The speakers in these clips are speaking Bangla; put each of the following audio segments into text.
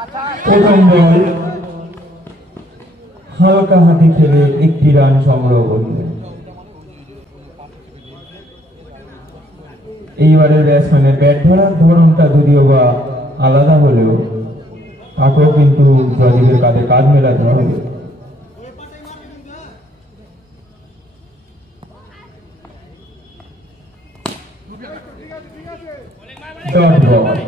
প্রথম বল হালকা হাতে খেলে একটি রান সংগ্রহ করলেন। এইবারের ব্যাটসম্যানের ব্যাট ধরার ধরনটা যদিও বা আলাদা হলেও তাকেও কিন্তু জজিদের কাঁধে কাঁধ মেলাতে হবে। ডট বল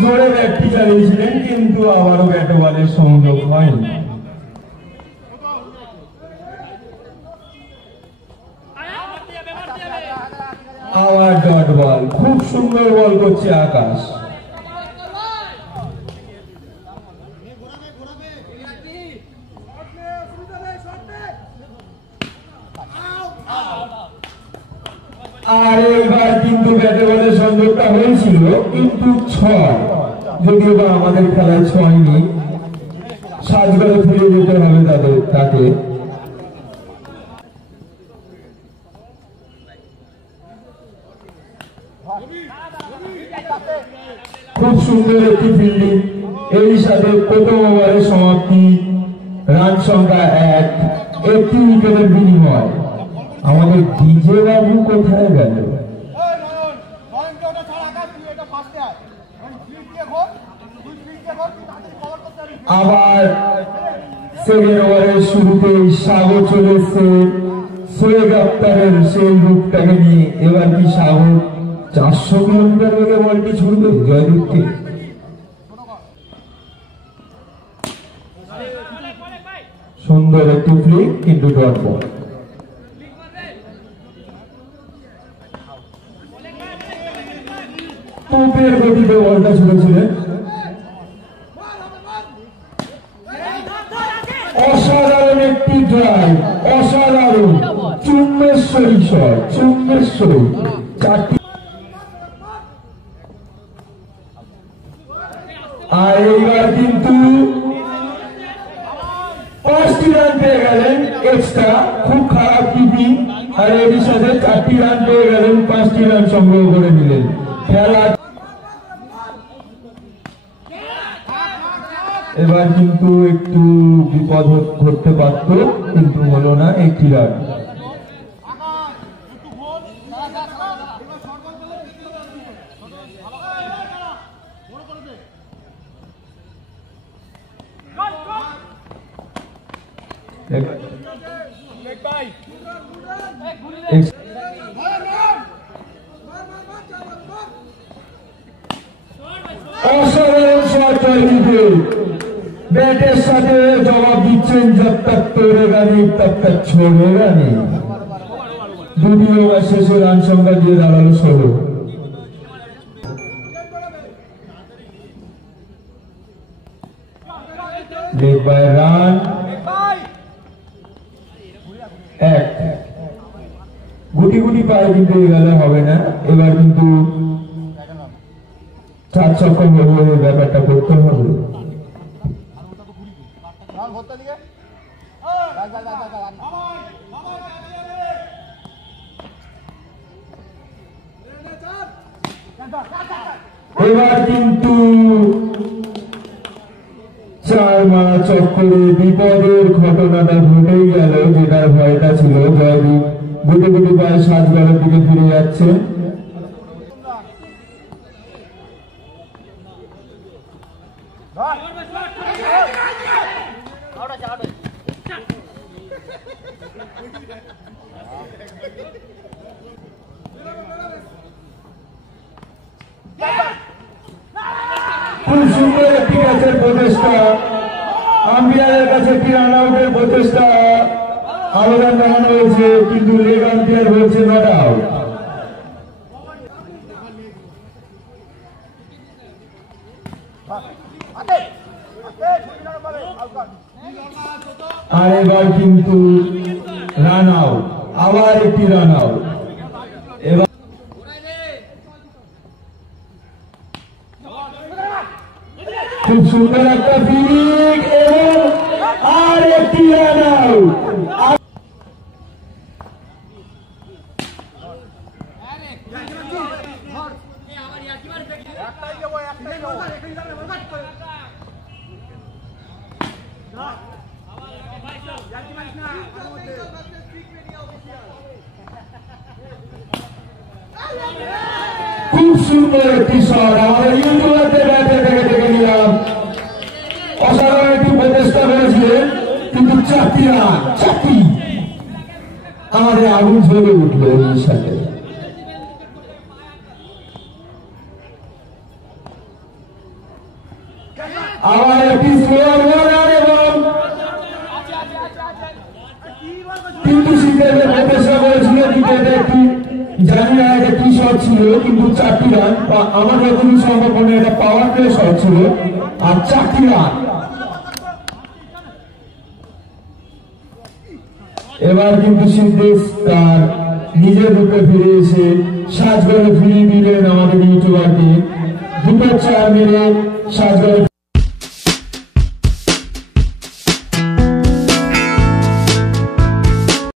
জোরে ব্যাটটি চালিয়েছিলেন কিন্তু আবারও ব্যাট বলের সংযোগ হয়নি। আবার ডট বল, খুব সুন্দর বল করছে আকাশ। আর এইবার কিন্তু ব্যাটে বলের সংযোগটা হয়েছিল কিন্তু ছয়, যদিও বা আমাদের খেলায় ছয় নেই, সাজঘরে ফিরে যেতে হবে তাকে। খুব সুন্দর একটি ফিল্ডিং, এই সাথে প্রথম ওভারের সমাপ্তি, রান সংখ্যা 1, একটি উইকেটের বিনিময়। আমাদের ডিজে বাবু কোথায় গেল? আবার সেকেন্ড ওভারের শুরুতেই সাগর চলে এসছে সোয়েগ আক্তারের সেই রূপটাকে নিয়ে। এবার কি সাগর 400 কিলোমিটার বেগে বলটি ছুটবে জয়দীপকে? সুন্দর একটি ফ্লিক কিন্তু ডট বল। তোপের গতিতে বলটা ছুটেছিলেন। অসাধারণ একটি ড্রাইভ, অসাধারণ চুম্বেশ্বরী শট, চুম্বেশ্বরী। আর এইবার কিন্তু 5টি রান পেয়ে গেলেন এক্সট্রা, খুব খারাপ কিপিং, আর এর সাথে 4টি রান পেয়ে গেলেন, 5টি রান সংগ্রহ করে নিলেন। খেলা এবার কিন্তু একটু বিপদ ঘটতে পারত, কিন্তু হলো না, 1টি রান। অসাধারণ শট জয়দীপে, ব্যাটের সাথে জবাব দিচ্ছেন জব তক তোড়েগা নেই তব তক ছোড়েগা নেই। 2টি ওভার শেষে রান সংখ্যা দিয়ে দাঁড়ালো 16। Leg by run 1। গুটি গুটি পায়ে কিন্তু গেলে হবে না, এবার কিন্তু 4 ছক্কা বলে ব্যাপারটা করতে হবে। এবার কিন্তু 4 মারা চক্করে বিপদের ঘটনাটা ঘটেই গেল, যেটার ভয়টা ছিল। জয়দীপ গুটি গুটি পায়ে সাজঘরের দিকে ফিরে যাচ্ছে। খুব সুন্দর একটি ক্যাচের প্রচেষ্টা, আম্পায়ারের কাছে একটি রান আউটের প্রচেষ্টা আবেদন জানানো হয়েছে, কিন্তু লেগ আম্পায়ার বলছে নট আউট। আর এবার কিন্তু রান আউট, আবার একটি রান আউট। এবার খুব সুন্দর একটা ফিল্ডিং এবং আর একটি রান আউট। খুব সুন্দর একটি শট আমাদের ইউটিউবারদের ব্যাটে থেকে দেখে নিলাম। অসাধারণ একটি প্রচেষ্টা করেছিলেন, কিন্তু 4টি রান, 4টি। আমাদের আগুন জ্বলে উঠলো এই সাথে। আবার একটি স্লোয়ার রান এবং কিন্তু শীতের প্রচেষ্টা করেছিল, কিন্তু এটা একটি জানি না এটা কি শট ছিল, কিন্তু 4টি রান। আমার যতদিন সম্ভব মনে এটা পাওয়ার প্লে শট ছিল, আর 4টি রান। এবার কিন্তু সিদ্ধেশ তার নিজের রূপে ফিরে এসে সাজগড়ে ফিরিয়ে দিলেন আমাদের ইউটিউবারকে। 2 4 মেরে সাজগড়ে